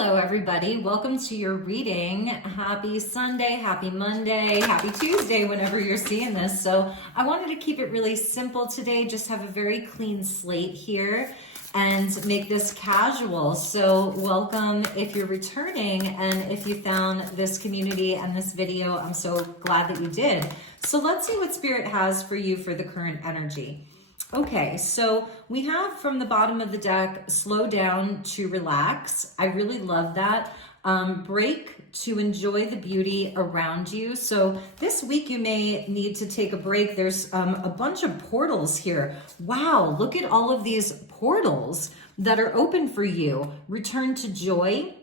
Hello, everybody. Welcome to your reading. Happy Sunday, happy Monday, happy Tuesday, whenever you're seeing this. So I wanted to keep it really simple today, just have a very clean slate here and make this casual. So welcome if you're returning, and if you found this community and this video, I'm so glad that you did. So let's see what Spirit has for you for the current energy. Okay, so we have from the bottom of the deck, slow down to relax. I really love that. Break to enjoy the beauty around you. So this week you may need to take a break. There's a bunch of portals here. Wow, look at all of these portals that are open for you. Return to joy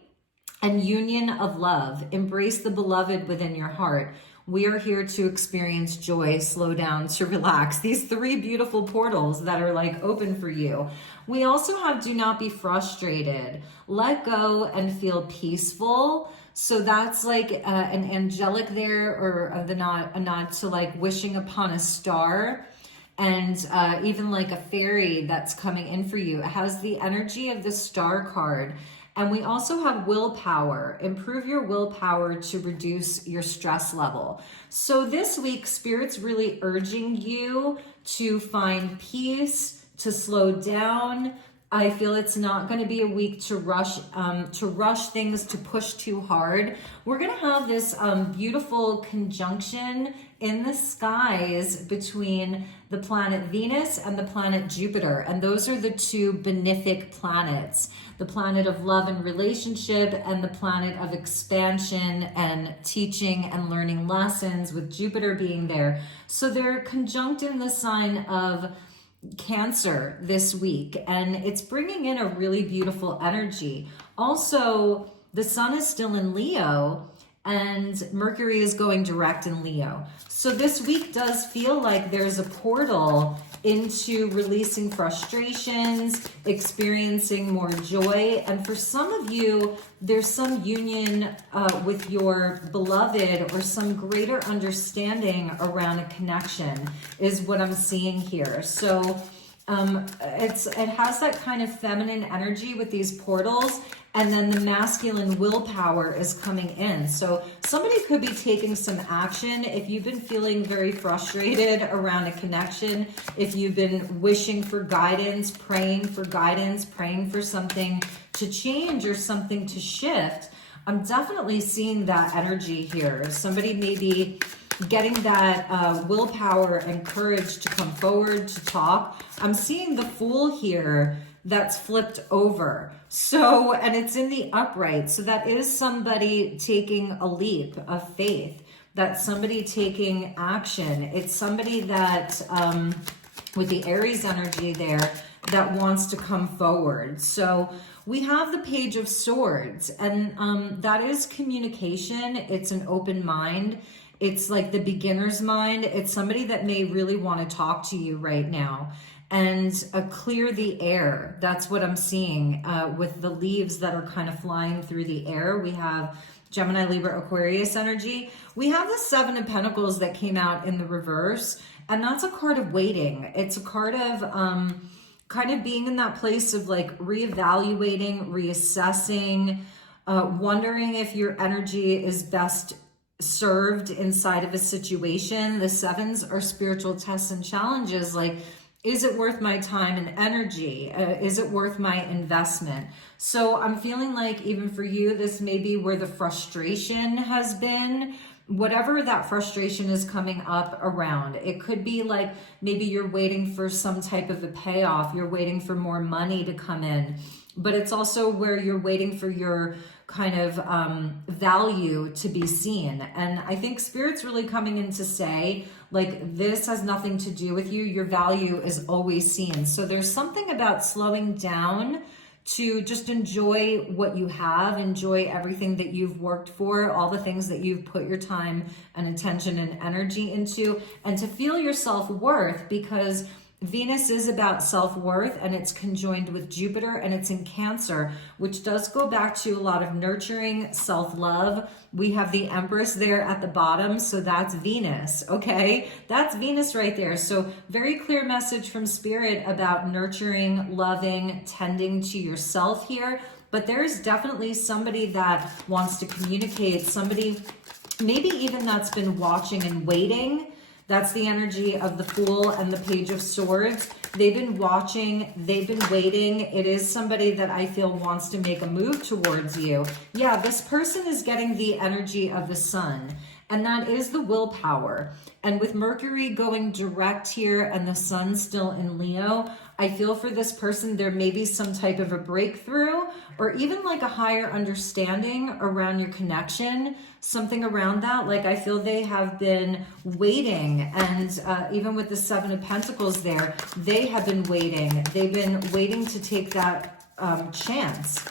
and union of love. Embrace the beloved within your heart. We are here to experience joy, slow down, to relax. These three beautiful portals that are like open for you. We also have do not be frustrated. Let go and feel peaceful. So that's like an angelic there, or a nod to like wishing upon a star. And even like a fairy that's coming in for you. It has the energy of the star card. And we also have willpower. Improve your willpower to reduce your stress level. So this week, Spirit's really urging you to find peace, to slow down. I feel it's not going to be a week to rush things, to push too hard. We're going to have this beautiful conjunction in the skies between the planet Venus and the planet Jupiter. And those are the two benefic planets, the planet of love and relationship and the planet of expansion and teaching and learning lessons, with Jupiter being there. So they're conjunct in the sign of Cancer this week, and it's bringing in a really beautiful energy. Also, the sun is still in Leo and Mercury is going direct in Leo. So this week does feel like there's a portal into releasing frustrations, experiencing more joy. And for some of you, there's some union with your beloved, or some greater understanding around a connection is what I'm seeing here. So it has that kind of feminine energy with these portals, and then the masculine willpower is coming in. So somebody could be taking some action if you've been feeling very frustrated around a connection, if you've been wishing for guidance, praying for something to change or something to shift. I'm definitely seeing that energy here. Somebody may be getting that willpower and courage to come forward, to talk. I'm seeing the Fool here that's flipped over. So, and it's in the upright. So that is somebody taking a leap of faith. That's somebody taking action. It's somebody that, with the Aries energy there, that wants to come forward. So we have the Page of Swords, and that is communication. It's an open mind. It's like the beginner's mind. It's somebody that may really want to talk to you right now and clear the air. That's what I'm seeing with the leaves that are kind of flying through the air. We have Gemini, Libra, Aquarius energy. We have the Seven of Pentacles that came out in the reverse, and that's a card of waiting. It's a card of kind of being in that place of like reevaluating, reassessing, wondering if your energy is best served inside of a situation. The sevens are spiritual tests and challenges. Like, is it worth my time and energy? Is it worth my investment? So I'm feeling like even for you, this may be where the frustration has been. Whatever that frustration is coming up around. It could be like maybe you're waiting for some type of a payoff. You're waiting for more money to come in. But it's also where you're waiting for your kind of value to be seen. And I think Spirit's really coming in to say, like, this has nothing to do with you. Your value is always seen. So there's something about slowing down to just enjoy what you have, enjoy everything that you've worked for, all the things that you've put your time and attention and energy into, and to feel your self-worth, because Venus is about self-worth, and it's conjoined with Jupiter, and it's in Cancer, which does go back to a lot of nurturing, self-love. We have the Empress there at the bottom, so that's Venus, okay? That's Venus right there. So very clear message from Spirit about nurturing, loving, tending to yourself here. But there's definitely somebody that wants to communicate, somebody maybe even that's been watching and waiting. That's the energy of the Fool and the Page of Swords. They've been watching, they've been waiting. It is somebody that I feel wants to make a move towards you. Yeah, this person is getting the energy of the Sun, and that is the willpower. And with Mercury going direct here and the Sun still in Leo, I feel for this person there may be some type of a breakthrough or even like a higher understanding around your connection, something around that. Like I feel they have been waiting, and even with the Seven of Pentacles there, they have been waiting. They've been waiting to take that chance.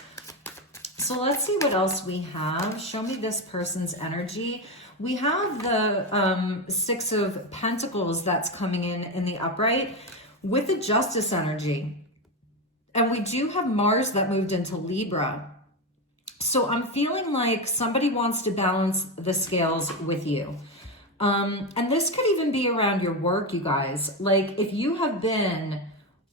So let's see what else we have. Show me this person's energy. We have the Six of Pentacles that's coming in the upright with the Justice energy. And we do have Mars that moved into Libra. So I'm feeling like somebody wants to balance the scales with you. And this could even be around your work, you guys. Like if you have been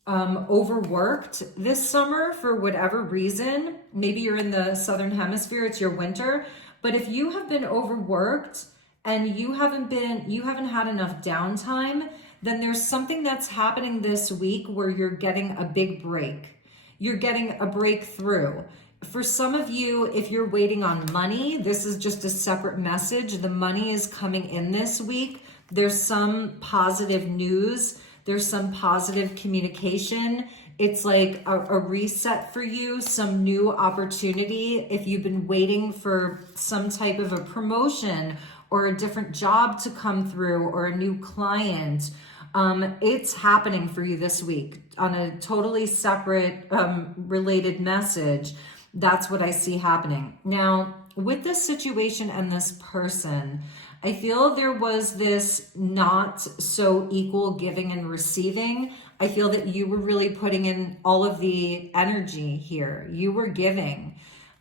overworked this summer for whatever reason, maybe you're in the Southern Hemisphere, it's your winter, but if you have been overworked and you haven't had enough downtime, then there's something that's happening this week where you're getting a big break. You're getting a breakthrough. For some of you, if you're waiting on money, this is just a separate message. The money is coming in this week. There's some positive news. There's some positive communication. It's like a reset for you, some new opportunity. If you've been waiting for some type of a promotion or a different job to come through or a new client, it's happening for you this week on a totally separate related message. That's what I see happening. Now, with this situation and this person, I feel there was this not so equal giving and receiving. I feel that you were really putting in all of the energy here. You were giving.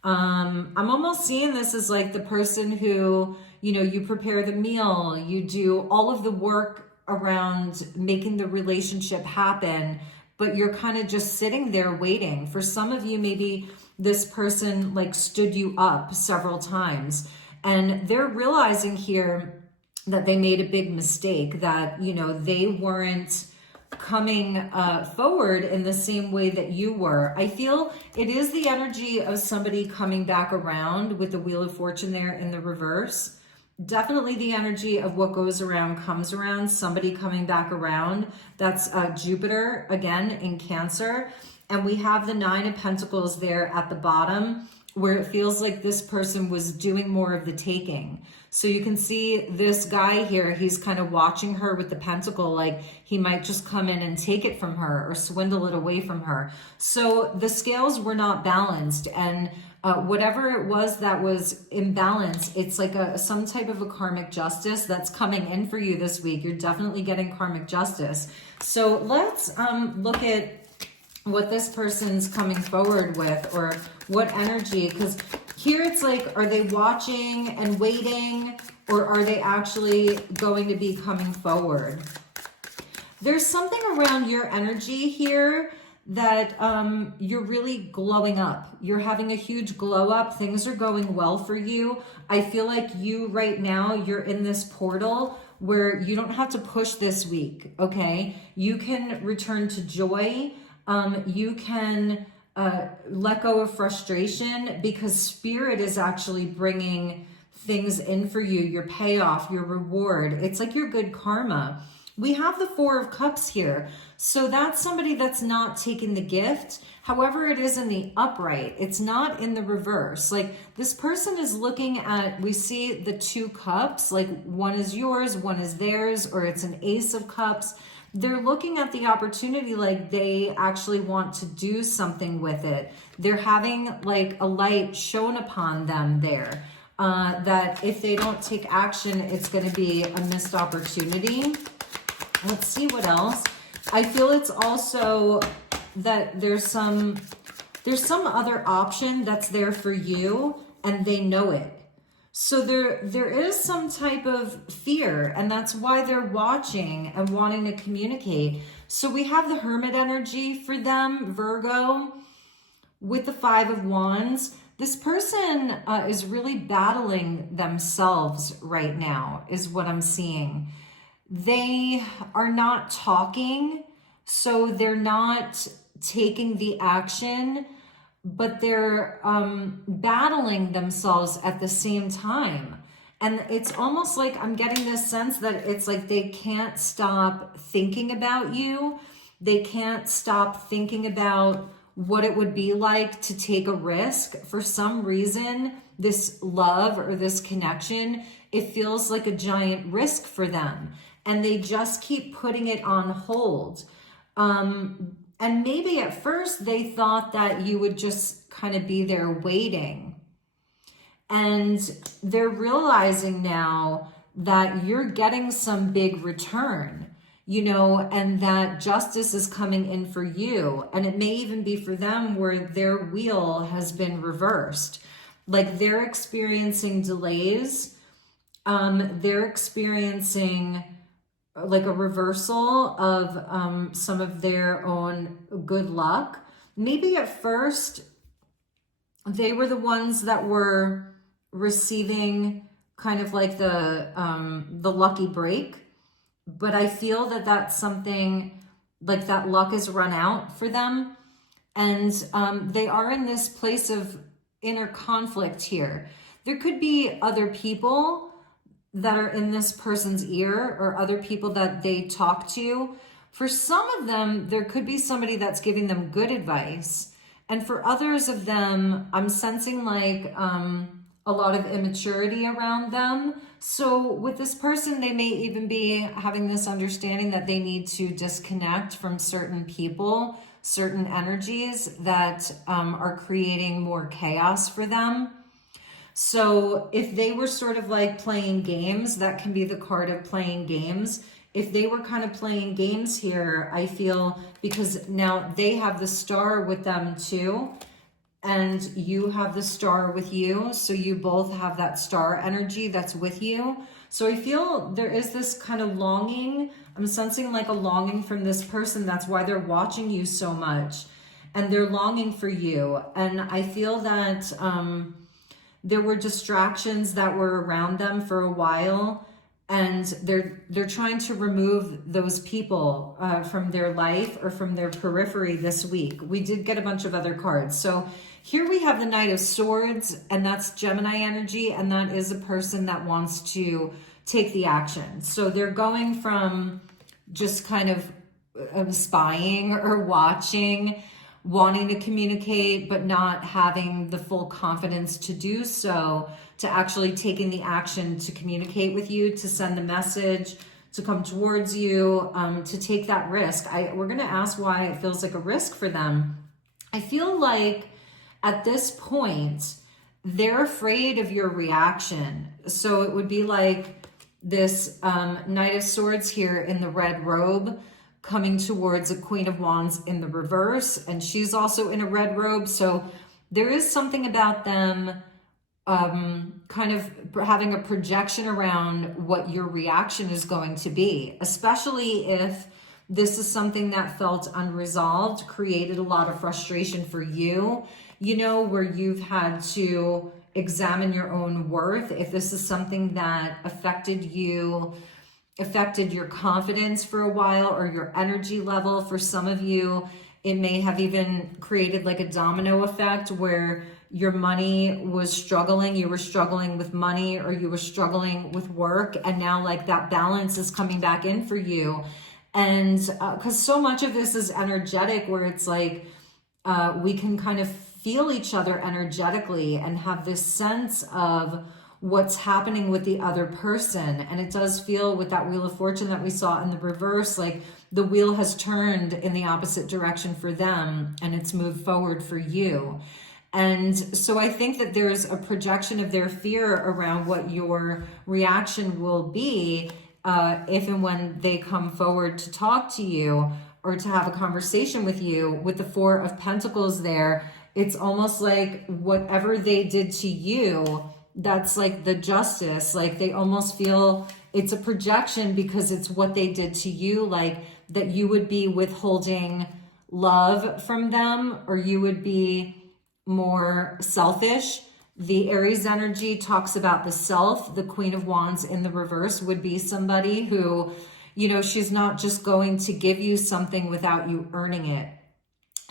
I'm almost seeing this as like the person who, you know, you prepare the meal, you do all of the work around making the relationship happen, but you're kind of just sitting there waiting. For some of you, maybe this person like stood you up several times, and they're realizing here that they made a big mistake, that, you know, they weren't coming forward in the same way that you were. I feel it is the energy of somebody coming back around with the Wheel of Fortune there in the reverse. Definitely the energy of what goes around comes around, somebody coming back around. That's Jupiter again in Cancer. And we have the Nine of Pentacles there at the bottom, where it feels like this person was doing more of the taking. So you can see this guy here, he's kind of watching her with the pentacle, like he might just come in and take it from her or swindle it away from her. So the scales were not balanced, and whatever it was that was imbalance, it's like some type of a karmic justice that's coming in for you this week. You're definitely getting karmic justice. So let's look at what this person's coming forward with, or what energy, because here it's like, are they watching and waiting, or are they actually going to be coming forward? There's something around your energy here that you're really glowing up. You're having a huge glow up. Things are going well for you. I feel like you right now, you're in this portal where you don't have to push this week, okay? You can return to joy. You can let go of frustration, because Spirit is actually bringing things in for you, your payoff, your reward. It's like your good karma. We have the Four of Cups here. So that's somebody that's not taking the gift. However, it is in the upright. It's not in the reverse. Like this person is looking at, we see the Two Cups, like one is yours, one is theirs, or it's an Ace of Cups. They're looking at the opportunity like they actually want to do something with it. They're having like a light shown upon them there, that if they don't take action, it's going to be a missed opportunity. Let's see what else. I feel it's also that there's some other option that's there for you and they know it. So there is some type of fear, and that's why they're watching and wanting to communicate. So we have the Hermit energy for them, Virgo, with the Five of Wands. This person is really battling themselves right now, is what I'm seeing. They are not talking, so they're not taking the action, but they're battling themselves at the same time. And it's almost like I'm getting this sense that it's like they can't stop thinking about you. They can't stop thinking about what it would be like to take a risk. For some reason, this love or this connection, it feels like a giant risk for them. And they just keep putting it on hold. And maybe at first they thought that you would just kind of be there waiting. And they're realizing now that you're getting some big return, you know, and that justice is coming in for you. And it may even be for them where their wheel has been reversed. Like they're experiencing delays. They're experiencing like a reversal of some of their own good luck. Maybe at first they were the ones that were receiving kind of like the lucky break, but I feel that that's something like that luck has run out for them, and they are in this place of inner conflict here. There could be other people that are in this person's ear or other people that they talk to. For some of them, there could be somebody that's giving them good advice. And for others of them, I'm sensing like a lot of immaturity around them. So with this person, they may even be having this understanding that they need to disconnect from certain people, certain energies that are creating more chaos for them. So if they were sort of like playing games, that can be the card of playing games. If they were kind of playing games here, I feel, because now they have the star with them too, and you have the star with you. So you both have that star energy that's with you. So I feel there is this kind of longing. I'm sensing like a longing from this person. That's why they're watching you so much, and they're longing for you. And I feel that there were distractions that were around them for a while, and they're trying to remove those people from their life or from their periphery this week. We did get a bunch of other cards. So here we have the Knight of Swords, and that's Gemini energy, and that is a person that wants to take the action. So they're going from just kind of spying or watching, wanting to communicate, but not having the full confidence to do so, to actually taking the action to communicate with you, to send a message, to come towards you, to take that risk. We're going to ask why it feels like a risk for them. I feel like at this point, they're afraid of your reaction. So it would be like this Knight of Swords here in the red robe, coming towards a Queen of Wands in the reverse, and she's also in a red robe. So there is something about them kind of having a projection around what your reaction is going to be, especially if this is something that felt unresolved, created a lot of frustration for you, you know, where you've had to examine your own worth. If this is something that affected you, affected your confidence for a while, or your energy level. For some of you, it may have even created like a domino effect where your money was struggling, you were struggling with money, or you were struggling with work, and now like that balance is coming back in for you. And because so much of this is energetic, where it's like we can kind of feel each other energetically and have this sense of what's happening with the other person. And it does feel, with that Wheel of Fortune that we saw in the reverse, like the wheel has turned in the opposite direction for them and it's moved forward for you. And so I think that there's a projection of their fear around what your reaction will be if and when they come forward to talk to you or to have a conversation with you. With the Four of Pentacles there, it's almost like whatever they did to you, that's like the justice. Like they almost feel it's a projection because it's what they did to you, like that you would be withholding love from them, or you would be more selfish. The Aries energy talks about the self. The Queen of Wands in the reverse would be somebody who, you know, she's not just going to give you something without you earning it.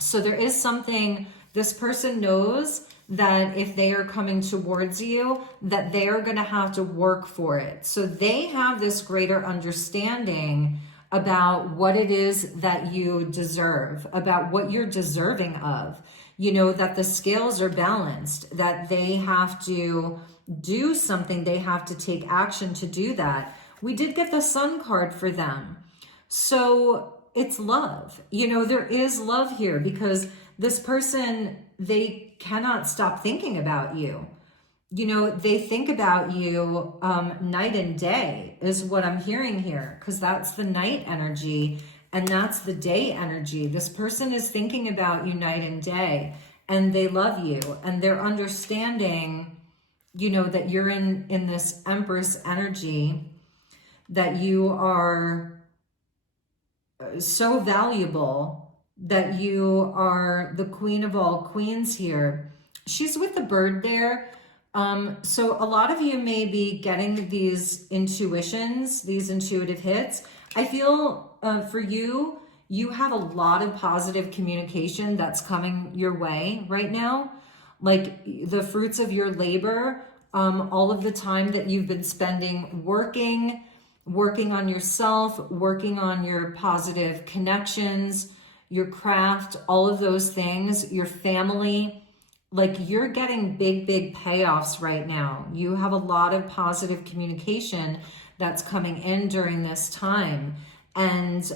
So there is something, this person knows that if they are coming towards you, that they are going to have to work for it. So they have this greater understanding about what it is that you deserve, about what you're deserving of. You know, that the scales are balanced, that they have to do something, they have to take action to do that. We did get the Sun card for them. So it's love. You know, there is love here because this person, they cannot stop thinking about you. You know, they think about you night and day is what I'm hearing here, because that's the night energy and that's the day energy. This person is thinking about you night and day, and they love you, and they're understanding, you know, that you're in this Empress energy, that you are so valuable, that you are the queen of all queens here. She's with the bird there. So a lot of you may be getting these intuitions, these intuitive hits. I feel for you, you have a lot of positive communication that's coming your way right now. Like the fruits of your labor, all of the time that you've been spending working on yourself, working on your positive connections, your craft, all of those things, your family. Like you're getting big payoffs right now. You have a lot of positive communication that's coming in during this time. And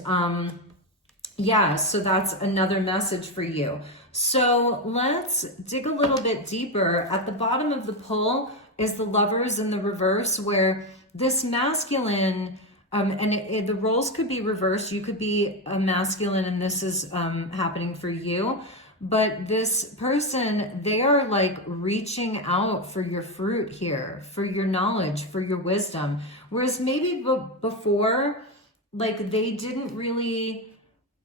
yeah, so that's another message for you. So let's dig a little bit deeper. At the bottom of the pull is the Lovers in the reverse, where this masculine, and the roles could be reversed. You could be a masculine and this is happening for you. But this person, they are like reaching out for your fruit here, for your knowledge, for your wisdom. Whereas maybe before, like they didn't really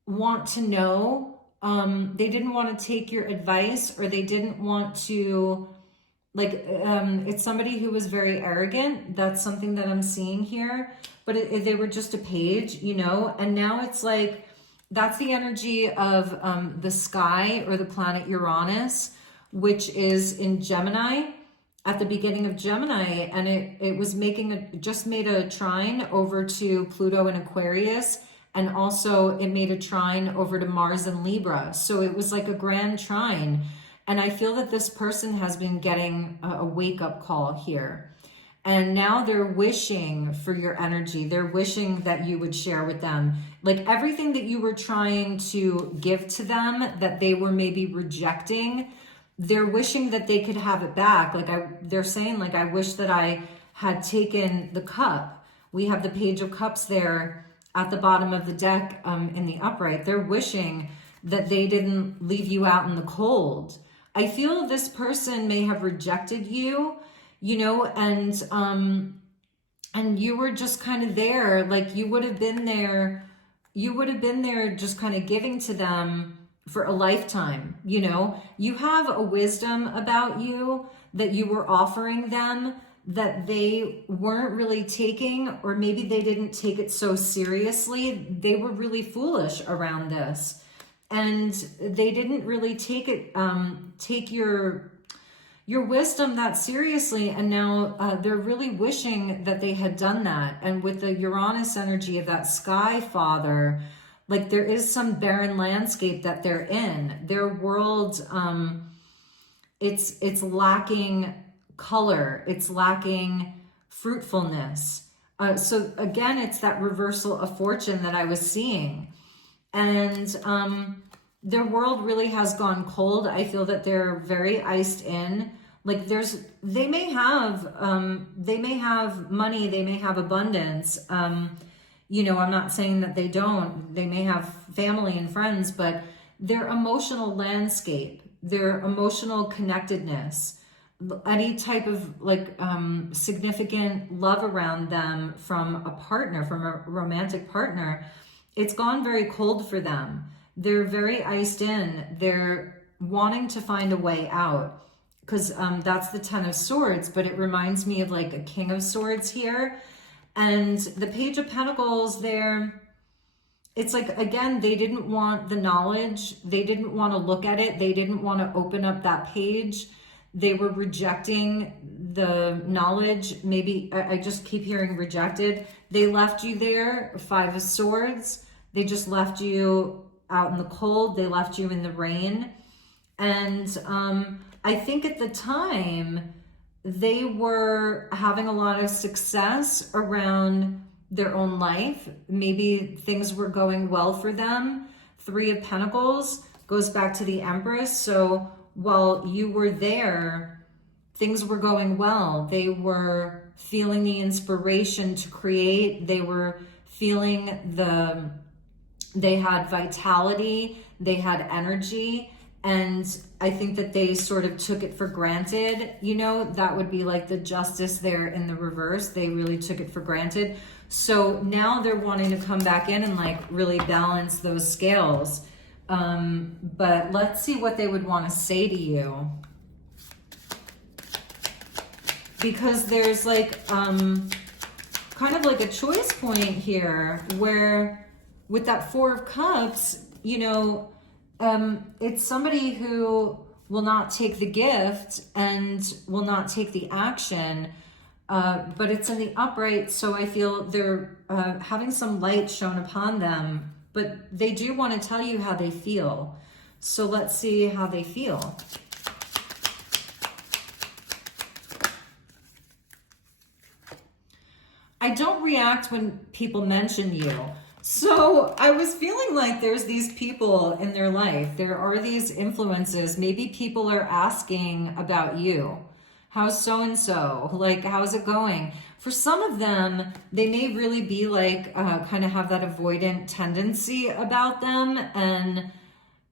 want to know, they didn't want to take your advice, or they didn't want to, like, it's somebody who was very arrogant. That's something that I'm seeing here. But they were just a page, you know, and now it's like, that's the energy of the sky, or the planet Uranus, which is in Gemini, at the beginning of Gemini. And it was just made a trine over to Pluto in Aquarius. And also it made a trine over to Mars in Libra. So it was like a grand trine. And I feel that this person has been getting a wake-up call here. And now they're wishing for your energy. They're wishing that you would share with them. Like everything that you were trying to give to them that they were maybe rejecting, they're wishing that they could have it back. Like they're saying, like, I wish that I had taken the cup. We have the Page of Cups there at the bottom of the deck in the upright. They're wishing that they didn't leave you out in the cold. I feel this person may have rejected you, you know, and you were just kind of there, like you would have been there just kind of giving to them for a lifetime, you know. You have a wisdom about you that you were offering them that they weren't really taking, or maybe they didn't take it so seriously. They were really foolish around this, and they didn't really take your wisdom that seriously, and now they're really wishing that they had done that. And with the Uranus energy of that sky father, like there is some barren landscape that they're in. Their world, it's lacking color, it's lacking fruitfulness. So again, it's that reversal of fortune that I was seeing. And their world really has gone cold. I feel that they're very iced in. Like they may have money, they may have abundance, You know, I'm not saying that they don't. They may have family and friends, but their emotional landscape, their emotional connectedness, any type of like significant love around them from a partner, from a romantic partner, it's gone very cold for them. They're very iced in. They're wanting to find a way out, because that's the Ten of Swords, but it reminds me of like a King of Swords here. And the Page of Pentacles there, it's like, again, they didn't want the knowledge. They didn't want to look at it. They didn't want to open up that page. They were rejecting the knowledge. Maybe I just keep hearing rejected. They left you there, Five of Swords. They just left you out in the cold. They left you in the rain. And I think at the time, they were having a lot of success around their own life. Maybe things were going well for them. Three of Pentacles goes back to the Empress. So while you were there, things were going well. They were feeling the inspiration to create. They were feeling they had vitality, they had energy. And I think that they sort of took it for granted. You know, that would be like the Justice there in the reverse. They really took it for granted. So now they're wanting to come back in and like really balance those scales. But let's see what they would want to say to you. Because there's like kind of like a choice point here where with that Four of Cups, you know, it's somebody who will not take the gift and will not take the action, but it's in the upright, so I feel they're having some light shown upon them, but they do want to tell you how they feel. So let's see how they feel. I don't react when people mention you. So I was feeling like there's these people in their life. There are these influences. Maybe people are asking about you. How's so-and-so? Like, how's it going? For some of them, they may really be like, kind of have that avoidant tendency about them. And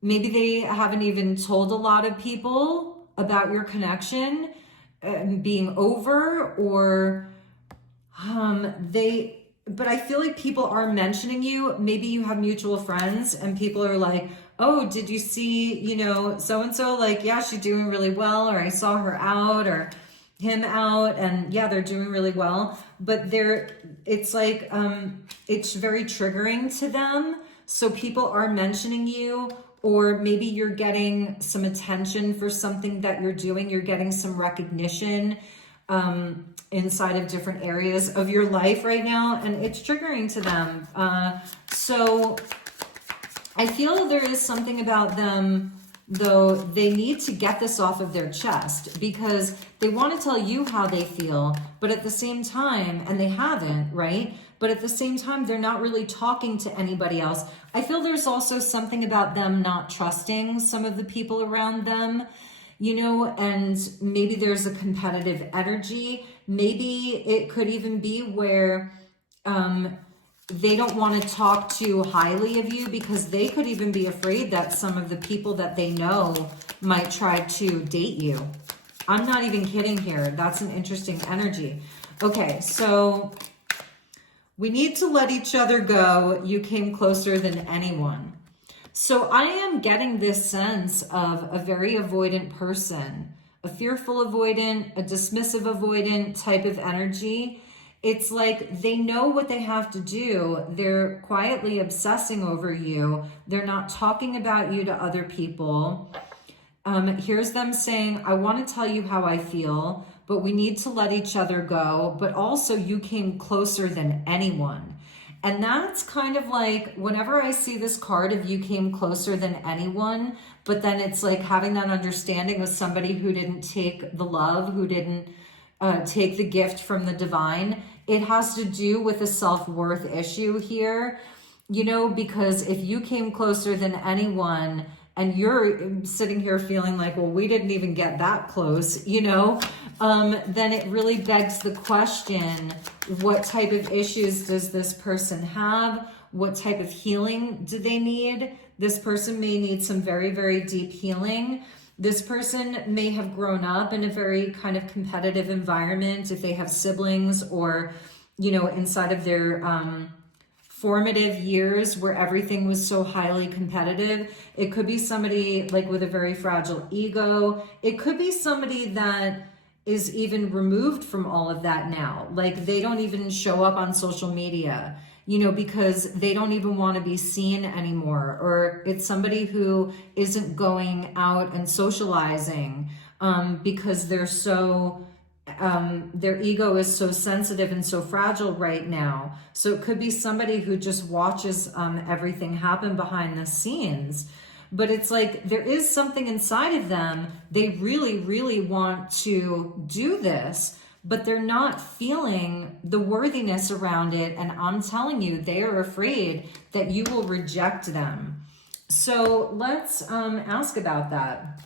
maybe they haven't even told a lot of people about your connection being over, or but I feel like people are mentioning you. Maybe you have mutual friends and people are like, oh, did you see, you know, so-and-so? Like, yeah, she's doing really well, or I saw her out, or him out, and yeah, they're doing really well. But it's like, it's very triggering to them. So people are mentioning you, or maybe you're getting some attention for something that you're doing. You're getting some recognition inside of different areas of your life right now, and it's triggering to them. So I feel there is something about them, though, they need to get this off of their chest because they want to tell you how they feel, but at the same time, and they haven't, right? But at the same time, they're not really talking to anybody else. I feel there's also something about them not trusting some of the people around them, you know, and maybe there's a competitive energy. Maybe it could even be where they don't want to talk too highly of you because they could even be afraid that some of the people that they know might try to date you. I'm not even kidding here. That's an interesting energy. Okay, so we need to let each other go. You came closer than anyone. So I am getting this sense of a very avoidant person, a fearful avoidant, a dismissive avoidant type of energy. It's like they know what they have to do. They're quietly obsessing over you. They're not talking about you to other people. Here's them saying, I want to tell you how I feel, but we need to let each other go. But also you came closer than anyone. And that's kind of like, whenever I see this card of you came closer than anyone, but then it's like having that understanding of somebody who didn't take the love, who didn't take the gift from the divine. It has to do with a self-worth issue here, you know, because if you came closer than anyone and you're sitting here feeling like, well, we didn't even get that close, you know, then it really begs the question, what type of issues does this person have? What type of healing do they need? This person may need some very, very deep healing. This person may have grown up in a very kind of competitive environment if they have siblings, or, you know, inside of their formative years where everything was so highly competitive. It could be somebody like with a very fragile ego. It could be somebody that is even removed from all of that now. Like they don't even show up on social media, you know, because they don't even want to be seen anymore. Or it's somebody who isn't going out and socializing because they're so, their ego is so sensitive and so fragile right now. So it could be somebody who just watches everything happen behind the scenes. But it's like there is something inside of them. They really, really want to do this, but they're not feeling the worthiness around it. And I'm telling you, they are afraid that you will reject them. So let's ask about that.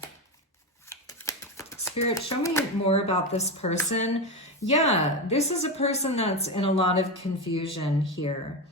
Spirit, show me more about this person. Yeah, this is a person that's in a lot of confusion here.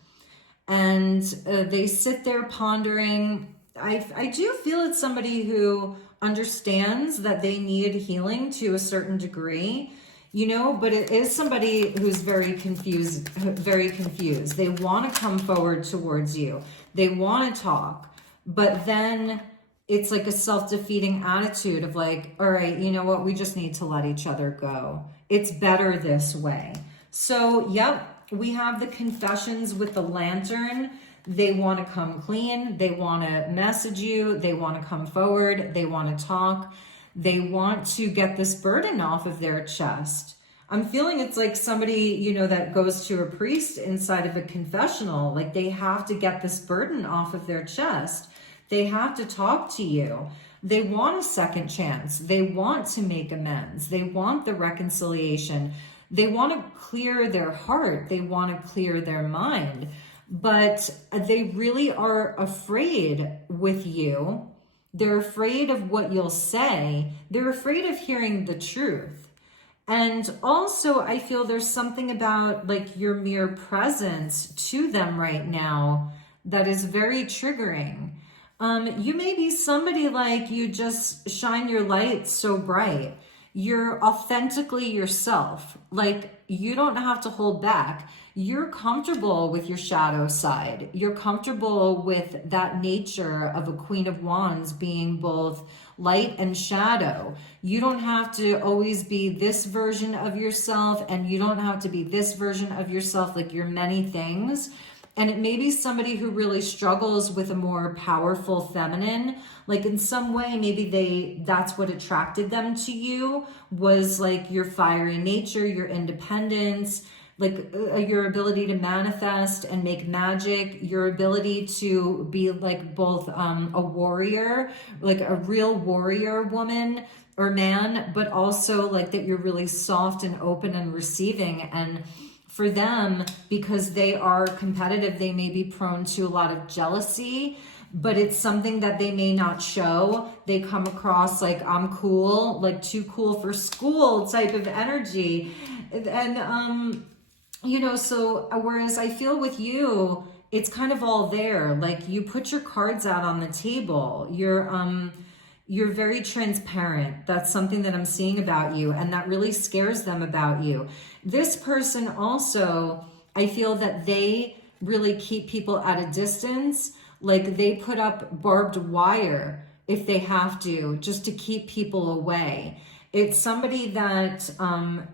And they sit there pondering. I do feel it's somebody who understands that they need healing to a certain degree, you know, but it is somebody who's very confused, very confused. They want to come forward towards you. They want to talk, but then it's like a self-defeating attitude of like, all right, you know what? We just need to let each other go. It's better this way. So, yep, we have the confessions with the lantern. They want to come clean. They want to message you. They want to come forward. They want to talk. They want to get this burden off of their chest. I'm feeling it's like somebody, you know, that goes to a priest inside of a confessional. Like they have to get this burden off of their chest. They have to talk to you. They want a second chance. They want to make amends. They want the reconciliation. They want to clear their heart. They want to clear their mind. But they really are afraid with you. They're afraid of what you'll say. They're afraid of hearing the truth. And also, I feel there's something about like your mere presence to them right now that is very triggering. You may be somebody like you just shine your light so bright. You're authentically yourself. Like you don't have to hold back. You're comfortable with your shadow side. You're comfortable with that nature of a Queen of Wands being both light and shadow. You don't have to always be this version of yourself, and you don't have to be this version of yourself. Like you're many things. And it may be somebody who really struggles with a more powerful feminine. Like in some way, maybe that's what attracted them to you, was like your fiery nature, your independence, like your ability to manifest and make magic, your ability to be like both a warrior, like a real warrior woman or man, but also like that you're really soft and open and receiving. And for them, because they are competitive, they may be prone to a lot of jealousy, but it's something that they may not show. They come across like, I'm cool, like too cool for school type of energy. And, you know, so whereas I feel with you, it's kind of all there. Like you put your cards out on the table. You're very transparent. That's something that I'm seeing about you, and that really scares them about you. This person also, I feel that they really keep people at a distance. Like they put up barbed wire if they have to, just to keep people away. It's somebody that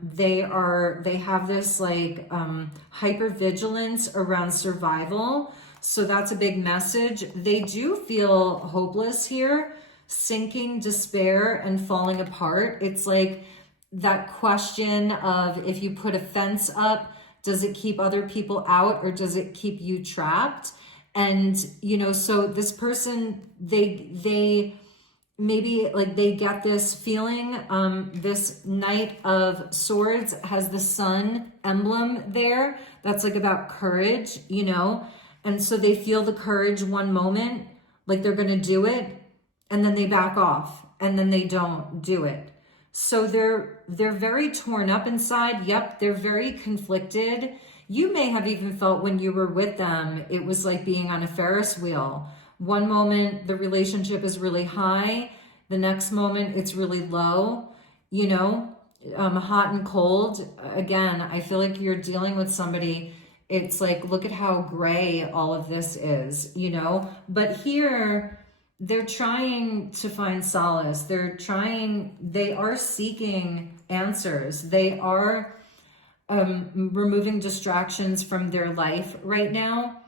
they have this like hypervigilance around survival. So that's a big message. They do feel hopeless here, sinking, despair, and falling apart. It's like that question of, if you put a fence up, does it keep other people out or does it keep you trapped? And, you know, so this person, they maybe like they get this feeling, this Knight of Swords has the sun emblem there. That's like about courage, you know? And so they feel the courage one moment, like they're going to do it. and then they back off, and then they don't do it. So they're very torn up inside. Yep, they're very conflicted. You may have even felt when you were with them, it was like being on a Ferris wheel. One moment the relationship is really high, the next moment it's really low, you know, hot and cold. Again, I feel like you're dealing with somebody, it's like, look at how gray all of this is, you know, but here they're trying to find solace. They are seeking answers. They are removing distractions from their life right now.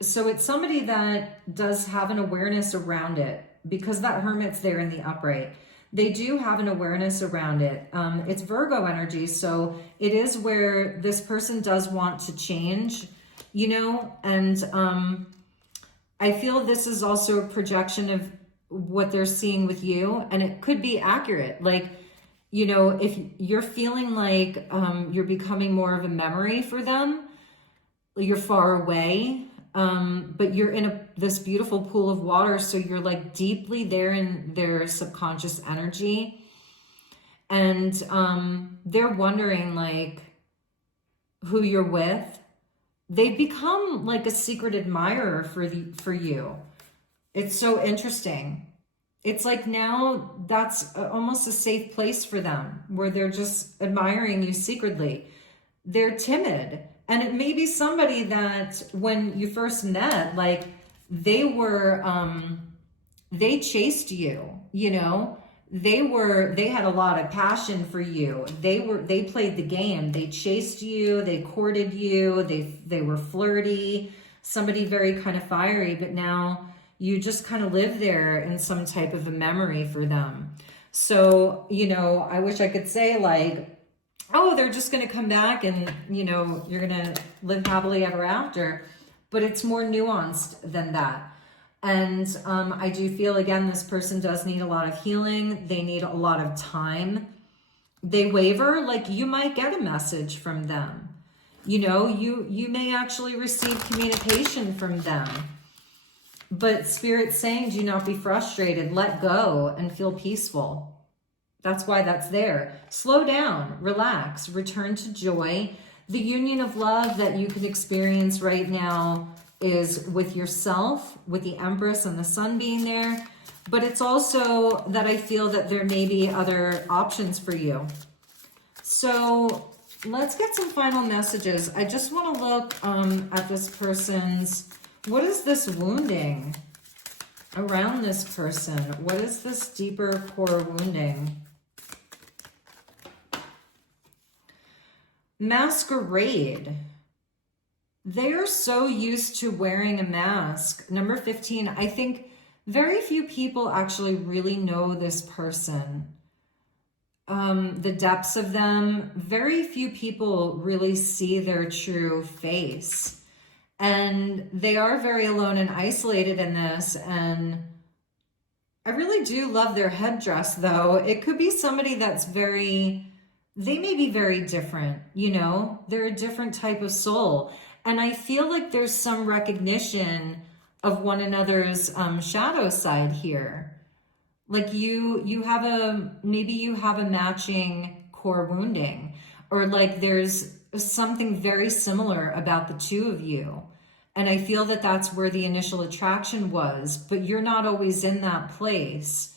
So it's somebody that does have an awareness around it, because that Hermit's there in the upright. They do have an awareness around it. It's Virgo energy, so it is where this person does want to change, you know, and I feel this is also a projection of what they're seeing with you, and it could be accurate. Like, you know, if you're feeling like you're becoming more of a memory for them, you're far away, but you're in this beautiful pool of water, so you're like deeply there in their subconscious energy, and they're wondering like who you're with. They've become like a secret admirer for you. It's so interesting. It's like now that's almost a safe place for them, where they're just admiring you secretly. They're timid. And it may be somebody that when you first met, like they chased you, you know, they had a lot of passion for you. They played the game. They chased you, they courted you, they were flirty, somebody very kind of fiery, but now you just kind of live there in some type of a memory for them. So, you know, I wish I could say like, oh, they're just going to come back and, you know, you're going to live happily ever after. But it's more nuanced than that. And I do feel, again, this person does need a lot of healing. They need a lot of time. They waver, like you might get a message from them. You know, you may actually receive communication from them. But Spirit's saying, do not be frustrated. Let go and feel peaceful. That's why that's there. Slow down, relax, return to joy. The union of love that you can experience right now is with yourself, with the Empress and the Sun being there. But it's also that I feel that there may be other options for you. So let's get some final messages. I just want to look at this person's, what is this wounding around this person? What is this deeper core wounding? Masquerade. They are so used to wearing a mask. Number 15, I think very few people actually really know this person. The depths of them, very few people really see their true face. And they are very alone and isolated in this. And I really do love their headdress, though. It could be somebody that's they may be very different, you know? They're a different type of soul. And I feel like there's some recognition of one another's shadow side here. Like maybe you have a matching core wounding, or like there's something very similar about the two of you. And I feel that that's where the initial attraction was, but you're not always in that place.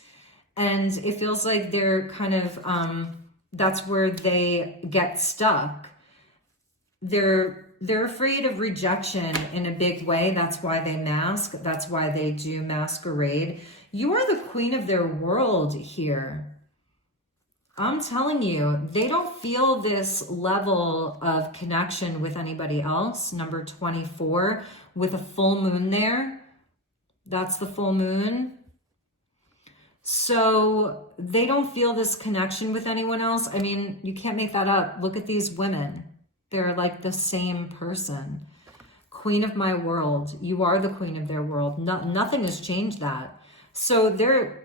And it feels like they're kind of, that's where they get stuck. They're afraid of rejection in a big way. That's why they mask. That's why they do masquerade. You are the queen of their world here. I'm telling you, they don't feel this level of connection with anybody else. Number 24, with a full moon there. That's the full moon. So they don't feel this connection with anyone else. I mean, you can't make that up. Look at these women. They're like the same person. Queen of my world. You are the queen of their world. Nothing has changed that. So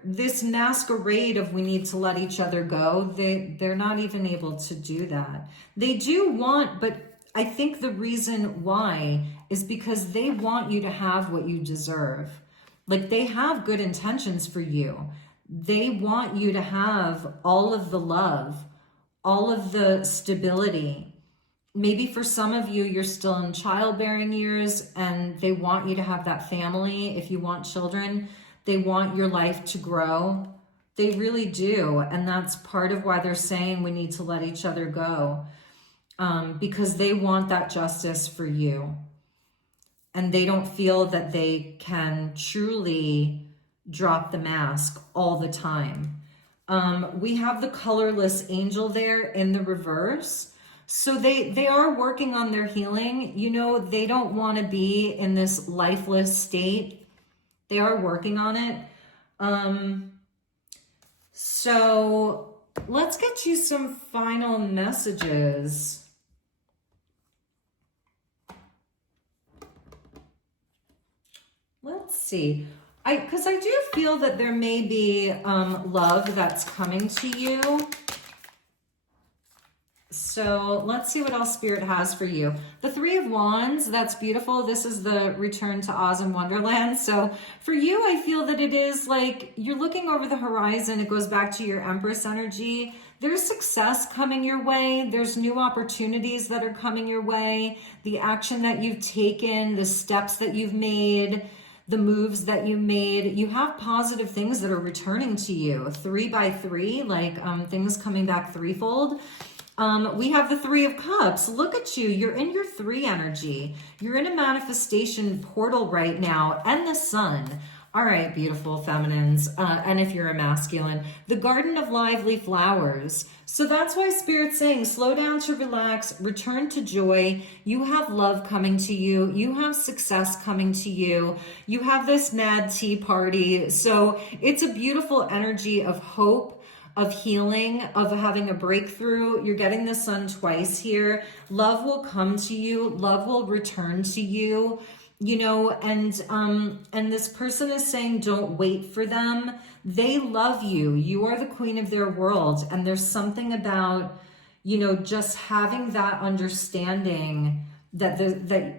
this masquerade of we need to let each other go, they're not even able to do that. They do want, but I think the reason why is because they want you to have what you deserve. Like, they have good intentions for you. They want you to have all of the love, all of the stability. Maybe for some of you, you're still in childbearing years and they want you to have that family. If you want children, they want your life to grow. They really do. And that's part of why they're saying we need to let each other go, because they want that justice for you. And they don't feel that they can truly drop the mask all the time. We have the colorless angel there in the reverse. So they are working on their healing. You know, they don't want to be in this lifeless state. They are working on it. So let's get you some final messages. Let's see. Because I do feel that there may be love that's coming to you. So let's see what else Spirit has for you. The Three of Wands, that's beautiful. This is the return to Oz and Wonderland. So for you, I feel that it is like you're looking over the horizon. It goes back to your Empress energy. There's success coming your way. There's new opportunities that are coming your way. The action that you've taken, the steps that you've made, the moves that you made, you have positive things that are returning to you. 3 by 3, like things coming back threefold. We have the Three of Cups. Look at you. You're in your 3 energy. You're in a manifestation portal right now, and the sun. All right, beautiful feminines. And if you're a masculine, the Garden of Lively Flowers. So that's why Spirit's saying, slow down to relax, return to joy. You have love coming to you. You have success coming to you. You have this mad tea party. So it's a beautiful energy of hope, of healing, of having a breakthrough. You're getting the sun twice here. Love will come to you. Love will return to you, you know, and this person is saying, don't wait for them. They love you. You are the queen of their world. And there's something about, you know, just having that understanding that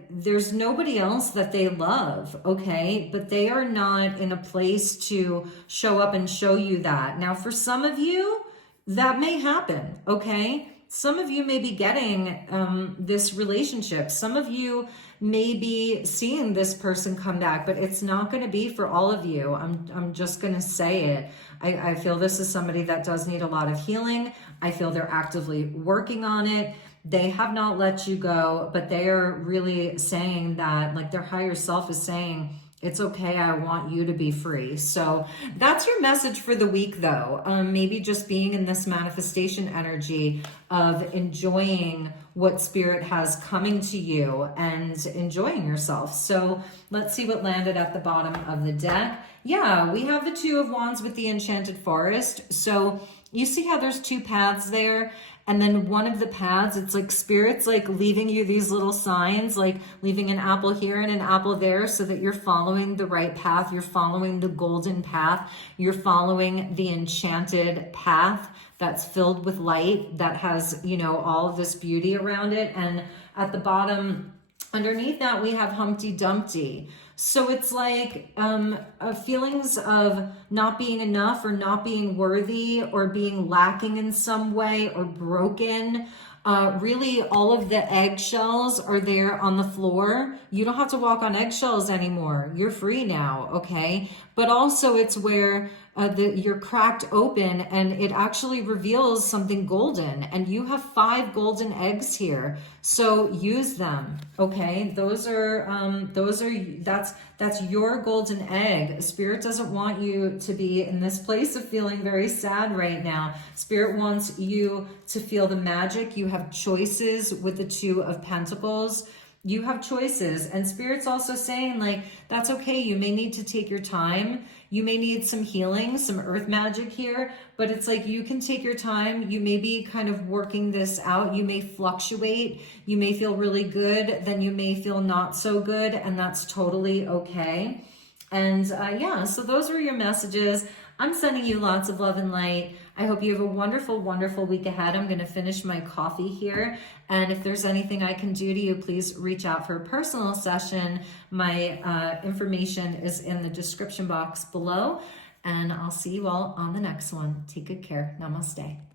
there's nobody else that they love, okay? But they are not in a place to show up and show you that. Now, for some of you, that may happen, okay? Some of you may be getting this relationship. Some of you may be seeing this person come back, but it's not going to be for all of you. I'm just going to say it. I feel this is somebody that does need a lot of healing. I feel they're actively working on it. They have not let you go, but they are really saying that, like, their higher self is saying, it's okay, I want you to be free. So that's your message for the week, though. Maybe just being in this manifestation energy of enjoying what Spirit has coming to you and enjoying yourself. So let's see what landed at the bottom of the deck. Yeah, we have the Two of Wands with the Enchanted Forest. So you see how there's 2 paths there? And then one of the paths, it's like Spirit's like leaving you these little signs, like leaving an apple here and an apple there so that you're following the right path. You're following the golden path. You're following the enchanted path that's filled with light, that has, you know, all of this beauty around it. And at the bottom, underneath that, we have Humpty Dumpty. So it's like feelings of not being enough or not being worthy or being lacking in some way or broken. Really, all of the eggshells are there on the floor. You don't have to walk on eggshells anymore. You're free now, okay? But also it's where you're cracked open and it actually reveals something golden. And you have 5 golden eggs here. So use them, okay? That's your golden egg. Spirit doesn't want you to be in this place of feeling very sad right now. Spirit wants you to feel the magic. You have choices with the 2 of Pentacles. You have choices. And Spirit's also saying, like, that's okay. You may need to take your time. You may need some healing, some earth magic here, but it's like you can take your time. You may be kind of working this out. You may fluctuate. You may feel really good, then you may feel not so good, and that's totally okay. And yeah, so those are your messages. I'm sending you lots of love and light. I hope you have a wonderful, wonderful week ahead. I'm going to finish my coffee here. And if there's anything I can do to you, please reach out for a personal session. My information is in the description box below. And I'll see you all on the next one. Take good care. Namaste.